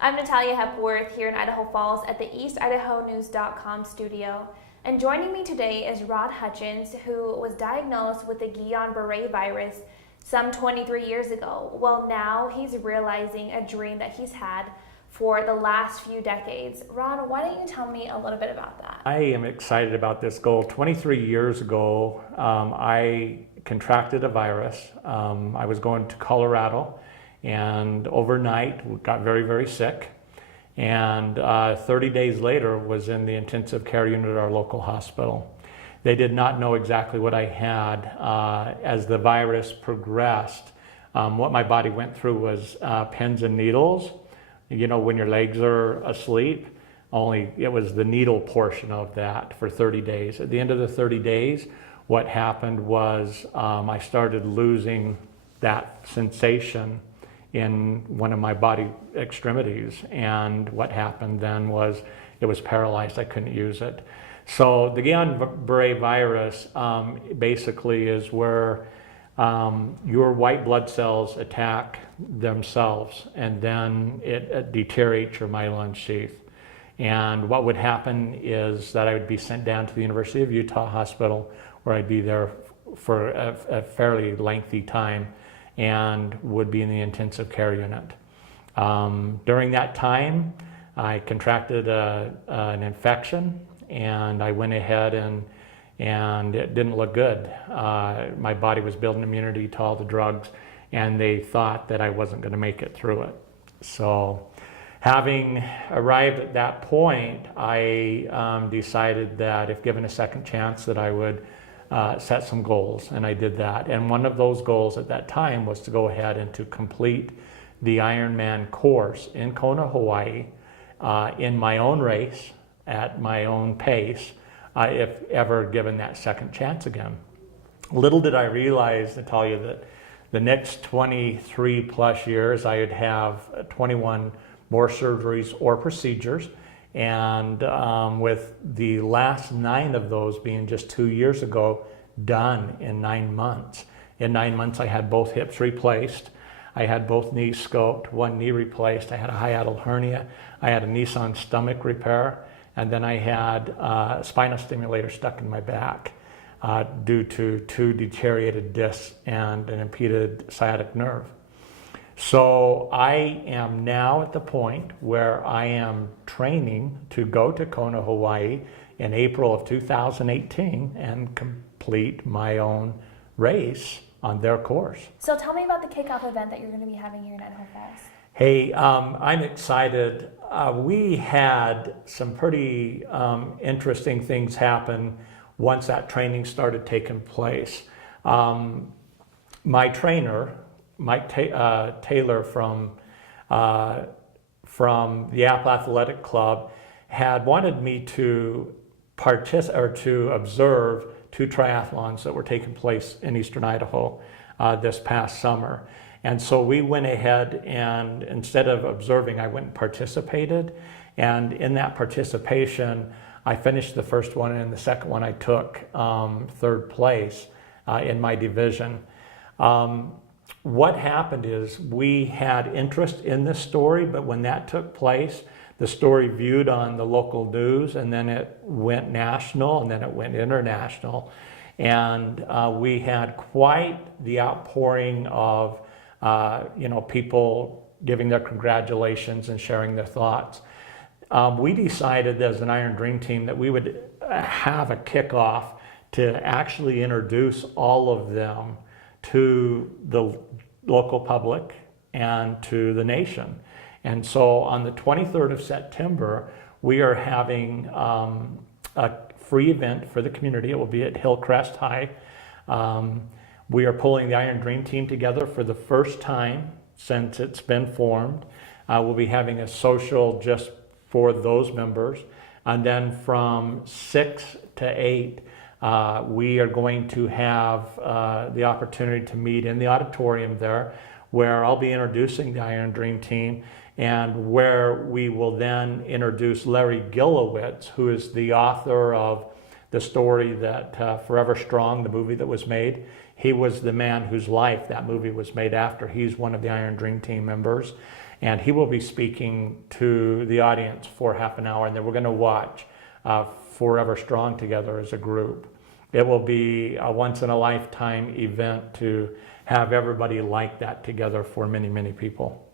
I'm Natalia Hepworth here in Idaho Falls at the EastIdahoNews.com studio. And joining me today is Rod Hutchins, who was diagnosed with the Guillain-Barre virus some 23 years ago. Well, now he's realizing a dream that he's had for the last few decades. Rod, why don't you tell me a little bit about that? I am excited about this goal. 23 years ago, I contracted a virus. I was going to Colorado, and overnight got very, very sick. And 30 days later was in the intensive care unit at our local hospital. They did not know exactly what I had. As the virus progressed, what my body went through was pins and needles. You know, when your legs are asleep, only it was the needle portion of that for 30 days. At the end of the 30 days, what happened was I started losing that sensation in one of my body extremities. And what happened then was it was paralyzed. I couldn't use it. So the Guillain-Barre virus basically is where your white blood cells attack themselves, and then it deteriorates your myelin sheath. And what would happen is that I would be sent down to the University of Utah Hospital, where I'd be there for a fairly lengthy time and would be in the intensive care unit. During that time, I contracted an infection, and I went ahead and it didn't look good. My body was building immunity to all the drugs, and they thought that I wasn't going to make it through it. So having arrived at that point, I decided that if given a second chance that I would set some goals, and I did that. And one of those goals at that time was to go ahead and to complete the Ironman course in Kona, Hawaii, in my own race, at my own pace, if ever given that second chance again. Little did I realize, Natalia, that the next 23 plus years I would have 21 more surgeries or procedures, and with the last 9 of those being just 2 years ago, done in 9 months. In 9 months I had both hips replaced, I had both knees scoped, one knee replaced, I had a hiatal hernia, I had a Nissan stomach repair, and then I had a spinal stimulator stuck in my back due to 2 deteriorated discs and an impeded sciatic nerve. So I am now at the point where I am training to go to Kona, Hawaii in April of 2018 and complete my own race on their course. So tell me about the kickoff event that you're going to be having here in Idaho Falls. Hey, I'm excited. We had some pretty interesting things happen once that training started taking place. My trainer, Mike Taylor from the Apple Athletic Club, had wanted me to observe 2 triathlons that were taking place in eastern Idaho this past summer. And so we went ahead, and instead of observing, I went and participated. And in that participation, I finished the first one, and in the second one I took 3rd place in my division. What happened is we had interest in this story, but when that took place, the story viewed on the local news, and then it went national, and then it went international. And we had quite the outpouring of people giving their congratulations and sharing their thoughts. We decided as an Iron Dream team that we would have a kickoff to actually introduce all of them to the local public and to the nation. And so on the 23rd of September, we are having a free event for the community. It will be at Hillcrest High. We are pulling the Iron Dream team together for the first time since it's been formed. We'll be having a social just for those members. And then from 6 to 8, we are going to have the opportunity to meet in the auditorium there, where I'll be introducing the Iron Dream team, and where we will then introduce Larry Gillowitz, who is the author of the story that Forever Strong, the movie that was made. He was the man whose life that movie was made after. He's one of the Iron Dream team members. and he will be speaking to the audience for half an hour, and then we're going to watch Forever Strong together as a group. It will be a once-in-a-lifetime event to have everybody like that together for many, many people.